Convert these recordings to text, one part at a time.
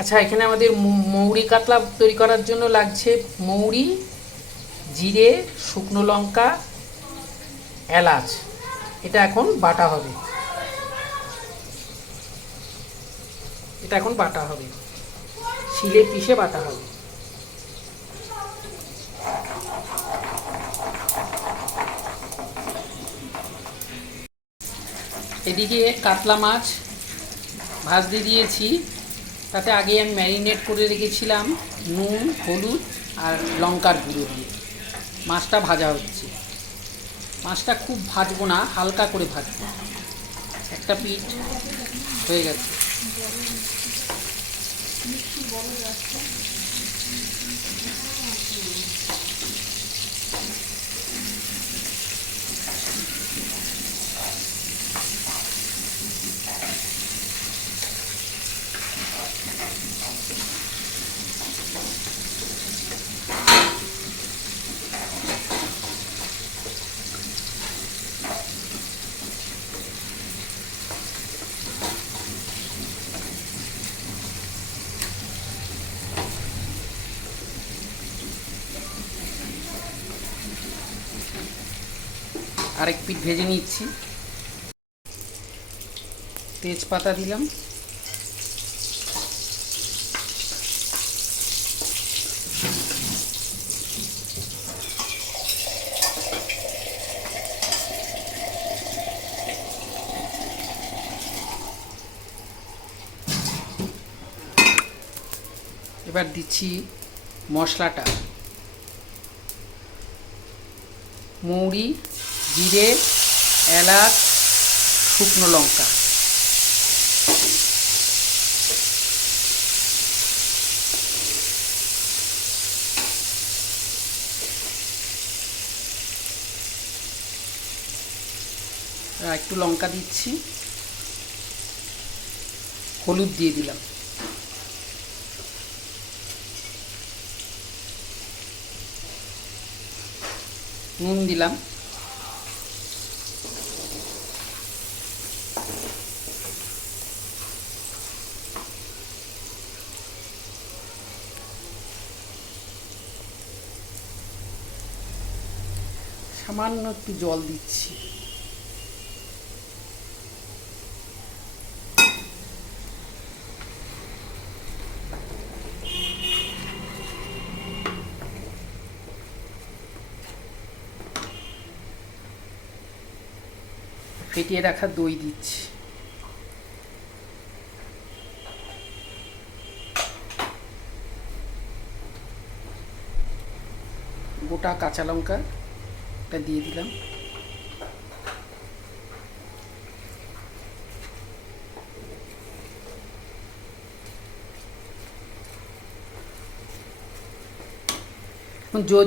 আচ্ছা এখানে আমাদের মৌরি কাতলা তৈরি করার জন্য লাগছে মৌরি, জিরে, শুকনো লঙ্কা, এলাচ। এটা এখন বাটা হবে। এটা এখন বাটা হবে। শিলে পিষে বাটা হবে। এদিকে কাতলা মাছ ভাজতে দিয়েছি। তাতে আগে আমি ম্যারিনেট করে রেখেছিলাম নুন, হলুদ আর লঙ্কার গুঁড়ো দিয়ে। মাছটা ভাজা হচ্ছে। মাছটা খুব ভাজবো না, হালকা করে ভাজবো। একটা পিঠ হয়ে গেছে। আরেক পিঠ ভেজে নিচ্ছি। তেজপাতা দিলাম। এবার দিচ্ছি মশলাটা। মৌরি জিরে এলাচ শুকনো লঙ্কা। একটু লঙ্কা দিচ্ছি। হলুদ দিয়ে দিলাম। নুন দিলাম। সামান্য একটু জল দিচ্ছি। ফেটিয়ে রাখা দই দিচ্ছি। গোটা কাঁচা লঙ্কা এটা দিয়ে দিলাম।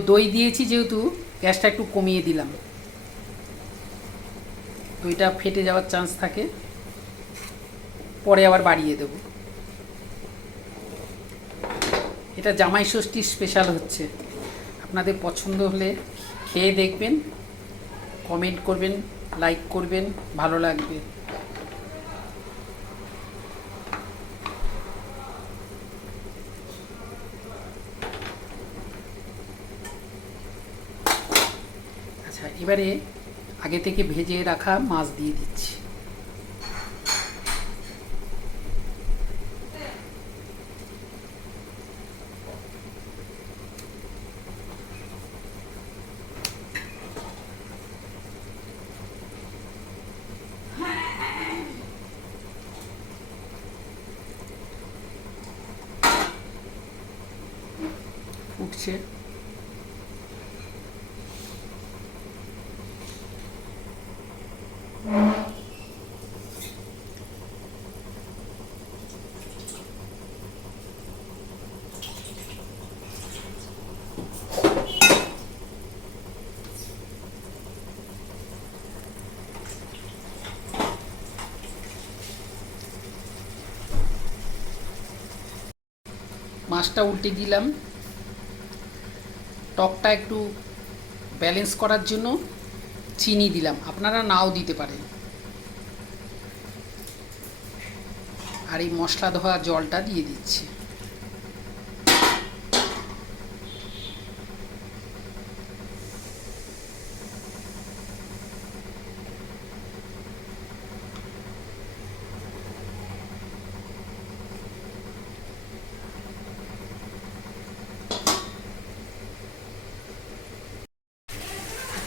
দই দিয়েছি যেহেতু, গ্যাসটা একটু কমিয়ে দিলাম। দইটা ফেটে যাওয়ার চান্স থাকে। পরে আবার বাড়িয়ে দেব। এটা জামাই ষষ্ঠী স্পেশাল হচ্ছে। আপনাদের পছন্দ হলে খেয়ে দেখবেন কমেন্ট করবেন লাইক করবেন, ভালো লাগবে। আচ্ছা এবারে আগে থেকে ভেজে রাখা মাছ দিয়ে দিচ্ছি। ফুটছে মাছটা উল্টে দিলাম। টকটা একটু ব্যালেন্স করার জন্য চিনি দিলাম। আপনারা নাও দিতে পারেন। আর এই মশলা ধোয়া জলটা দিয়ে দিচ্ছি।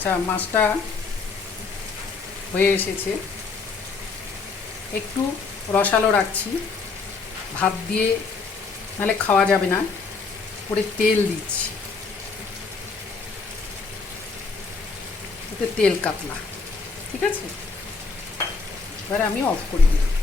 আচ্ছা মাছটা হয়ে এসেছে। একটু রসালো রাখছি। ভাত দিয়ে নাহলে খাওয়া যাবে না। করে তেল দিচ্ছি। তেল কাতলা। ঠিক আছে? এবারে আমি অফ করে দিলাম।